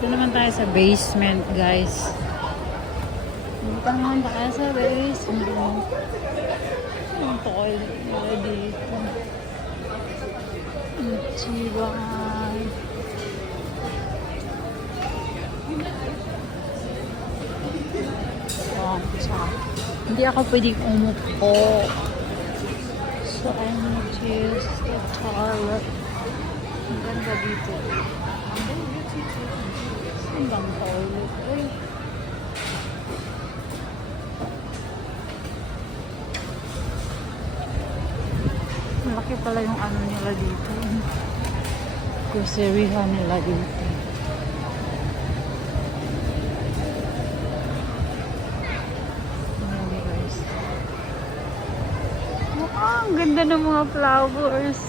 Dito naman tayo sa basement, guys. Dito naman tayo sa basement. Ang toilet nila dito. Ang chibay. Oh, hindi ako pwedeng umupo. So, I'm gonna choose the toilet. Ang ganda dito. Ang ganda toilet. Uy. Malaki pala yung ano nila dito. Groceryhan nila dito. Guys. Ah, ang ganda ng mga flowers.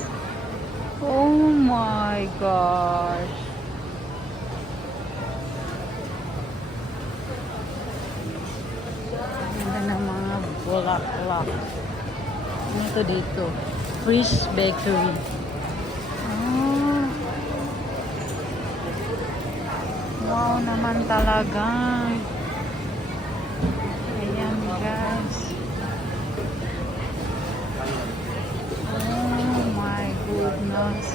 Oh my gosh. Ang ganda ng mga bulaklak. Ano to dito? Fish Bakery. Ah. Wow naman talaga. Ayan guys. Oh my goodness.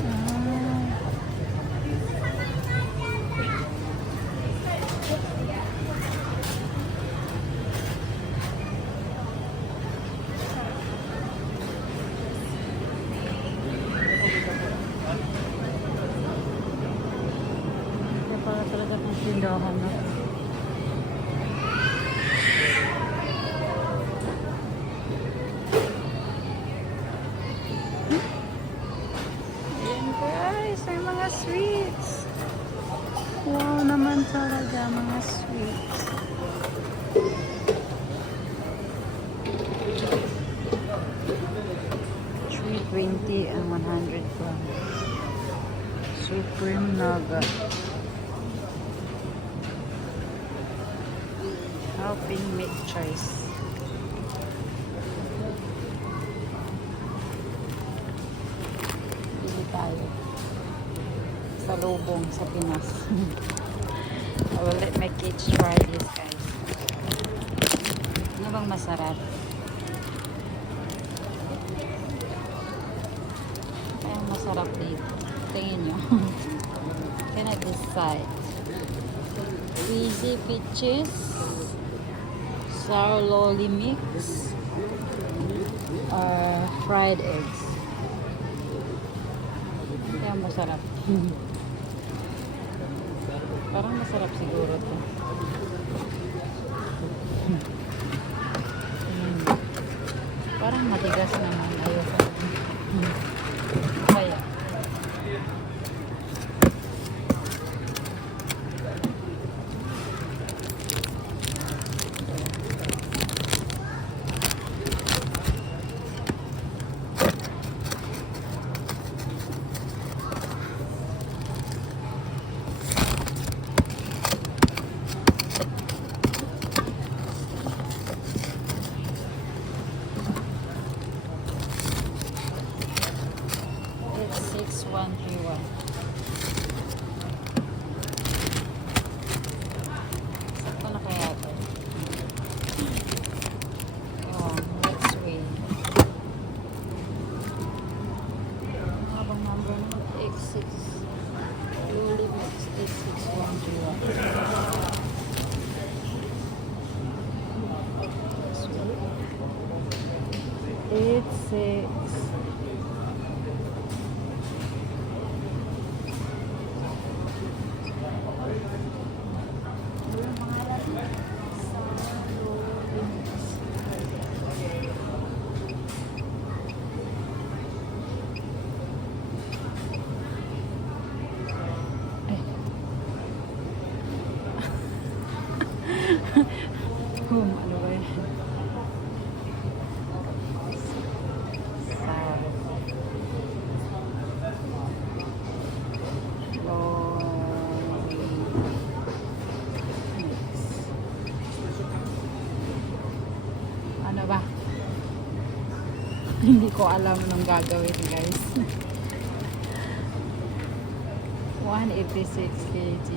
Ah. Kaya pala talaga ng tindahan na. Ayan guys, may mga sweets. Wow naman talaga sweets. Three twenty and one hundred grams. Supreme Naga. Helping make choice. Pili tayo. Sa lubong sa Pinas. I will let my kids try this guys. Ano bang masarap? Kaya masarap dito. Tingin nyo. Can I decide? Easy peaches. Sour lolly mix. Or fried eggs. Kaya masarap. Parang masarap siguro to. Hmm. Parang matigas naman. 8, 6, Hindi ko alam anong gagawin guys. 186 kg.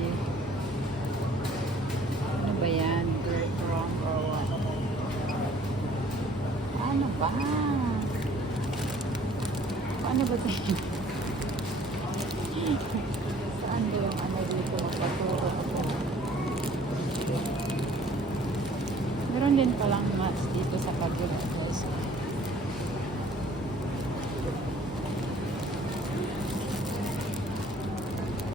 Ano ba yan? Great wrong or what? Ano ba? Ano ba ito? Saan ba yung ano dito? Magpaturo ko. Meron din palang mas dito sa guys.